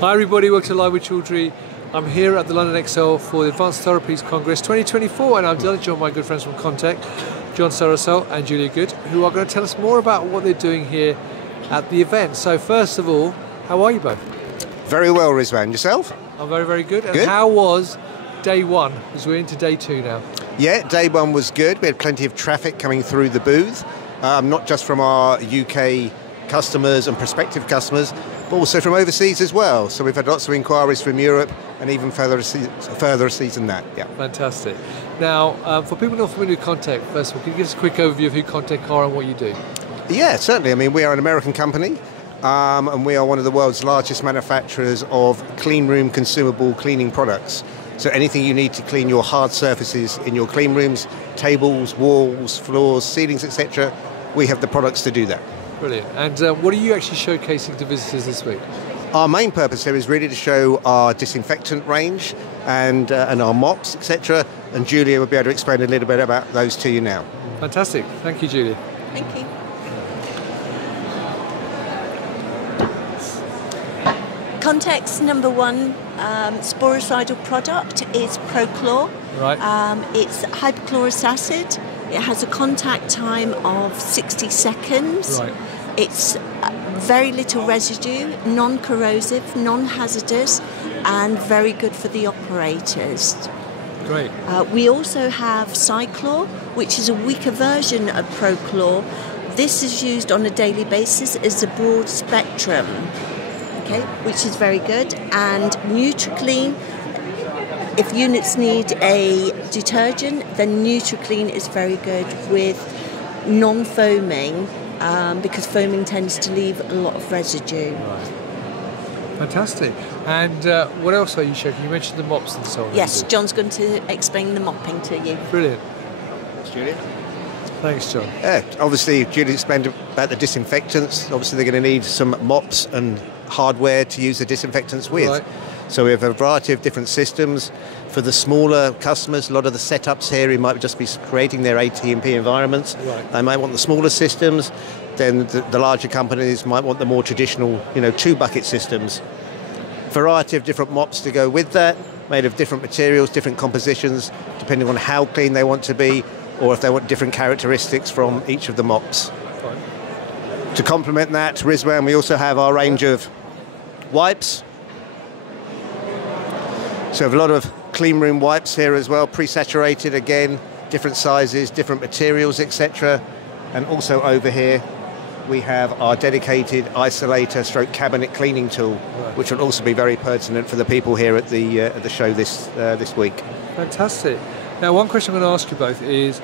Hi everybody, welcome to Live with Children. I'm here at the London Excel for the Advanced Therapies Congress 2024 and I'm delighted to join my good friends from Contec, Jon Cerasale and Julie Good, who are going to tell us more about what they're doing here at the event. So first of all, how are you both? Very well, Rizwan. Yourself? I'm very, very good. And good. How was day one? Because we're into day two now. Yeah, day one was good. We had plenty of traffic coming through the booth, not just from our UK customers and prospective customers, but also from overseas as well. So we've had lots of inquiries from Europe and even further seas than that. Yeah. Fantastic. Now, for people not familiar with Contec, first of all, can you give us a quick overview of who Contec are and what you do? Yeah, certainly. I mean, we are an American company, and we are one of the world's largest manufacturers of cleanroom consumable cleaning products. So anything you need to clean your hard surfaces in your clean rooms, tables, walls, floors, ceilings, etc., we have the products to do that. Brilliant. And what are you actually showcasing to visitors this week? Our main purpose here is really to show our disinfectant range and our mops, etc. And Julia will be able to explain a little bit about those to you now. Fantastic. Thank you, Julia. Thank you. Contec's number one sporicidal product is Prochlor. Right. It's hypochlorous acid. It has a contact time of 60 seconds. Right. It's very little residue, non-corrosive, non-hazardous, and very good for the operators. Great. We also have Cyclor, which is a weaker version of Prochlor. This is used on a daily basis as a broad spectrum, okay, which is very good. And NutriClean, if units need a detergent, then NutriClean is very good with non-foaming, because foaming tends to leave a lot of residue. Right. Fantastic. And what else are you showing? You mentioned the mops and so on. Yes, John's going to explain the mopping to you. Brilliant. Thanks, Julia. Thanks, John. Yeah, obviously, Julia explained about the disinfectants. Obviously, they're going to need some mops and hardware to use the disinfectants with. Right. So we have a variety of different systems. For the smaller customers, a lot of the setups here, he might just be creating their AT&P environments. Right. They might want the smaller systems. Then the larger companies might want the more traditional, two-bucket systems. Variety of different mops to go with that, made of different materials, different compositions, depending on how clean they want to be, or if they want different characteristics from each of the mops. Fine. To complement that, Rizwan, we also have our range of wipes. So we have a lot of clean room wipes here as well, pre-saturated again, different sizes, different materials, etc. And also over here, we have our dedicated isolator stroke cabinet cleaning tool, right, which will also be very pertinent for the people here at the show this week. Fantastic. Now, one question I'm going to ask you both is,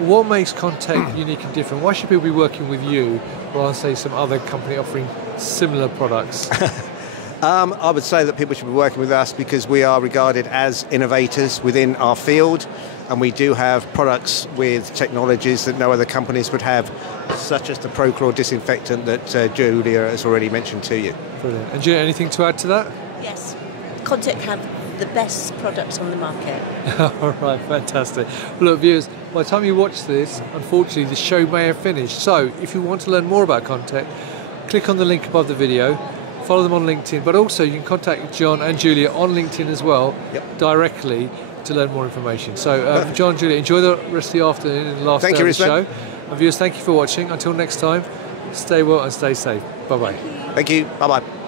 what makes Contec unique and different? Why should people be working with you rather than, say, some other company offering similar products? I would say that people should be working with us because we are regarded as innovators within our field, and we do have products with technologies that no other companies would have, such as the Prochlor disinfectant that Julia has already mentioned to you. Brilliant. And Julia, anything to add to that? Yes, Contec have the best products on the market. All right, fantastic. Well, look, viewers, by the time you watch this, unfortunately, the show may have finished. So, if you want to learn more about Contec, click on the link above the video. Follow them on LinkedIn, but also you can contact John and Julia on LinkedIn as well, directly, to learn more information. So, John, Julia, enjoy the rest of the afternoon and the last day of the show. And viewers, thank you for watching. Until next time, stay well and stay safe. Bye-bye. Thank you. Bye-bye.